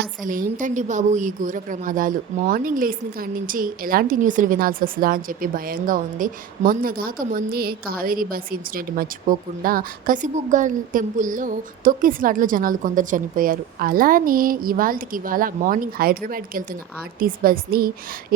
అసలేంటండి బాబు ఈ ఘోర ప్రమాదాలు. మార్నింగ్ లేసిన కాడి నుంచి ఎలాంటి న్యూస్‌లు వినాల్సొస్తదా అని చెప్పి భయంగా ఉంది. మొన్నే కావేరీ బస్ ఇన్సిడెంట్ మర్చిపోకుండా కసిబుగ్గ టెంపుల్‌లో తొక్కిసలాటలో జనాలు కొందరు చనిపోయారు. అలానే ఇవాల్టికి ఇవాళ మార్నింగ్ హైదరాబాద్‌కెళ్తున్న ఆర్టీసీ బస్‌ని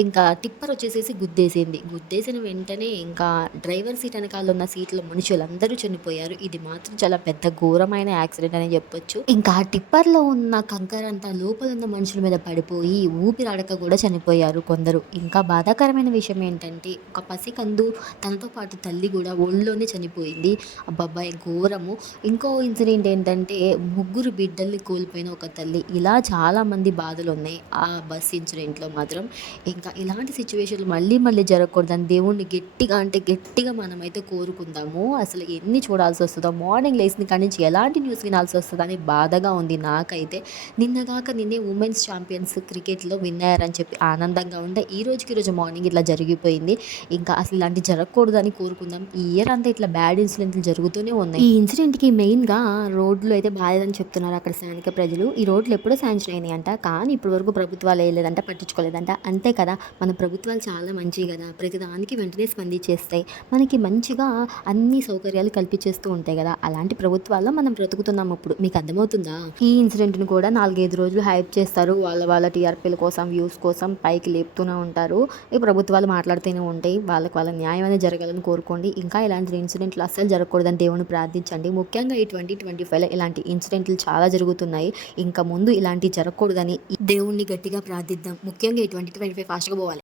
ఇంకా టిప్పర్ వచ్చేసేసి గుద్దేసింది. గుద్దేసిన వెంటనే ఇంకా డ్రైవర్ సీట్ ఎనకాల ఉన్న సీట్‌లో మనుషులందరూ చనిపోయారు. ఇది మాత్రం చాలా పెద్ద ఘోరమైన యాక్సిడెంట్ అనే చెప్పొచ్చు. ఇంకా ఆ టిప్పర్‌లో ఉన్న కంకరంతా లోపలున్న మనుషుల మీద పడిపోయి ఊపిరాడక కూడా చనిపోయారు కొందరు. ఇంకా బాధాకరమైన విషయం ఏంటంటే ఒక పసికందు తనతో పాటు తల్లి కూడా ఒళ్ళోనే చనిపోయింది. అబ్బబ్బా! ఘోరము. ఇంకో ఇన్సిడెంట్ ఏంటంటే ముగ్గురు బిడ్డల్ని కోల్పోయిన ఒక తల్లి. ఇలా చాలామంది బాధలున్నాయి ఆ బస్ ఇన్సిడెంట్‌లో మాత్రం. ఇంకా ఇలాంటి సిట్యుయేషన్‌లు మళ్ళీ మళ్ళీ జరగకూడదని దేవుడిని గట్టిగా అంటే గట్టిగా మనమైతే కోరుకుందాము. అసలు ఎన్ని చూడాల్సొస్తదో మార్నింగ్ లేసిన కాడి నుంచి ఎలాంటి న్యూస్ వినాల్సొస్తదని బాధగా ఉంది నాకైతే. నిన్నే ఉమెన్స్ ఛాంపియన్స్ క్రికెట్‌లో విన్ అయ్యారని చెప్పి ఆనందంగా ఉండే. ఈ రోజుకి రోజు మార్నింగ్ ఇట్లా జరిగిపోయింది. ఇంకా అసలు ఇలాంటివి జరగకూడదని కోరుకుందాం. ఈ ఇయర్ అంతా ఇట్లా బ్యాడ్ ఇన్సిడెంట్లు జరుగుతూనే ఉన్నాయి. ఈ ఇన్సిడెంట్‌కి మెయిన్‌గా రోడ్లు అయితే బాలేదని చెప్తున్నారు అక్కడ స్థానిక ప్రజలు. ఈ రోడ్లు ఎప్పుడో శాంక్షన్ అయినాయంట. కానీ ఇప్పటి వరకు ప్రభుత్వాలు వేయలేదంట, పట్టించుకోలేదంట. అంతే కదా! మన ప్రభుత్వాలు చాలా మంచివి కదా! ప్రతిదానికి వెంటనే స్పందించేస్తాయి. మనకి మంచిగా అన్ని సౌకర్యాలు కల్పించేస్తూ ఉంటాయి కదా! అలాంటి ప్రభుత్వాల్లో మనం బ్రతుకుతున్నాం ఇప్పుడు. మీకు అర్థమవుతుందా? ఈ ఇన్సిడెంట్‌ని కూడా 4, 5 రోజులు హైప్ చేస్తారు. వాళ్ళ టీఆర్పీల కోసం, వ్యూస్ కోసం పైకి లేపుతూనే ఉంటారు. ఈ ప్రభుత్వాలు మాట్లాడుతూనే ఉంటాయి. వాళ్ళ న్యాయం అనేది జరగాలని కోరుకోండి. ఇంకా ఇలాంటి ఇన్సిడెంట్లు అస్సలు జరగకూడదని దేవుడిని ప్రార్థించండి. ముఖ్యంగా ఈ 2025లో ఇలాంటి ఇన్సిడెంట్లు చాలా జరుగుతున్నాయి. ఇంకా ముందు ఇలాంటివి జరగకూడదని దేవుడిని గట్టిగా ప్రార్థిద్దాం. ముఖ్యంగా ఈ 2025 ఫాస్ట్‌గా పోవాలి.